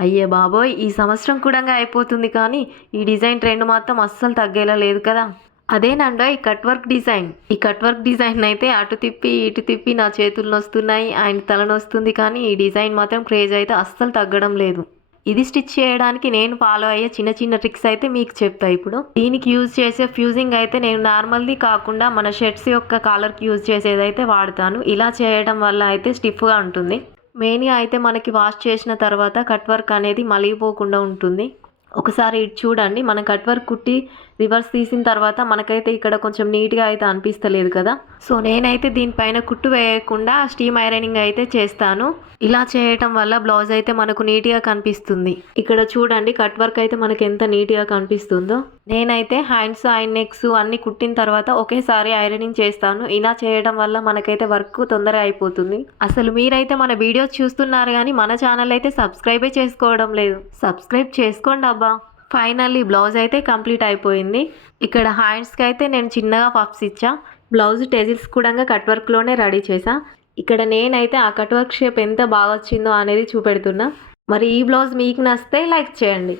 అయ్యే బాబోయ్! ఈ సంవత్సరం కూడంగా అయిపోతుంది కానీ, ఈ డిజైన్ ట్రెండ్ మాత్రం అస్సలు తగ్గేలా లేదు కదా! అదేనండోయ్ కట్ వర్క్ డిజైన్. ఈ కట్ వర్క్ డిజైన్‌నయితే అటు తిప్పి, ఇటు తిప్పి నా చేతులు నొస్తున్నాయి, ఆయన తల నొస్తుంది కానీ, ఈ డిజైన్ మాత్రం క్రేజ్ అయితే అస్సలు తగ్గడం లేదు. ఇది స్టిచ్ చేయడానికి నేను ఫాలో అయ్యే చిన్న చిన్న ట్రిక్స్ అయితే మీకు చెప్తా ఇప్పుడు. దీనికి యూజ్ చేసే ఫ్యూజింగ్ అయితే నేను నార్మల్‌ది కాకుండా మన షర్ట్స్ యొక్క కాలర్‌కి యూజ్ చేసేదైతే వాడతాను. ఇలా చేయడం వల్ల అయితే స్టిఫ్‌గా ఉంటుంది. మెయిన్‌గా అయితే మనకి వాష్ చేసిన తర్వాత కట్ వర్క్ అనేది మలిగిపోకుండా ఉంటుంది. ఒకసారి ఇటు చూడండి. మనం కట్ వర్క్ కుట్టి రివర్స్ తీసిన తర్వాత మనకైతే ఇక్కడ కొంచెం నీట్‌గా అయితే అనిపిస్తలేదు కదా! సో, నేనైతే దీనిపైన కుట్టు వేయకుండా స్టీమ్ ఐరనింగ్ అయితే చేస్తాను. ఇలా చేయటం వల్ల బ్లౌజ్ అయితే మనకు నీట్‌గా కనిపిస్తుంది. ఇక్కడ చూడండి కట్ వర్క్ అయితే మనకు ఎంత నీట్‌గా కనిపిస్తుందో. నేనైతే హ్యాండ్స్, నెక్స్ అన్నీ కుట్టిన తర్వాత ఒకేసారి ఐరనింగ్ చేస్తాను. ఇలా చేయడం వల్ల మనకైతే వర్క్ తొందరగా అయిపోతుంది. అసలు మీరైతే మన వీడియోస్ చూస్తున్నారు గానీ మన ఛానల్ అయితే సబ్స్క్రైబే చేసుకోవడం లేదు. సబ్స్క్రైబ్ చేసుకోండి అబ్బా! ఫైనల్లీ బ్లౌజ్ అయితే కంప్లీట్ అయిపోయింది. ఇక్కడ హ్యాండ్స్‌కి అయితే నేను చిన్నగా పఫ్స్ ఇచ్చా. బ్లౌజ్ టెజిల్స్ కూడా కట్ వర్క్‌లోనే రెడీ చేశా. ఇక్కడ నేనైతే ఆ కట్ వర్క్ షేప్ ఎంత బాగా వచ్చిందో అనేది చూపెడుతున్నా. మరి ఈ బ్లౌజ్ మీకు నచ్చితే లైక్ చేయండి.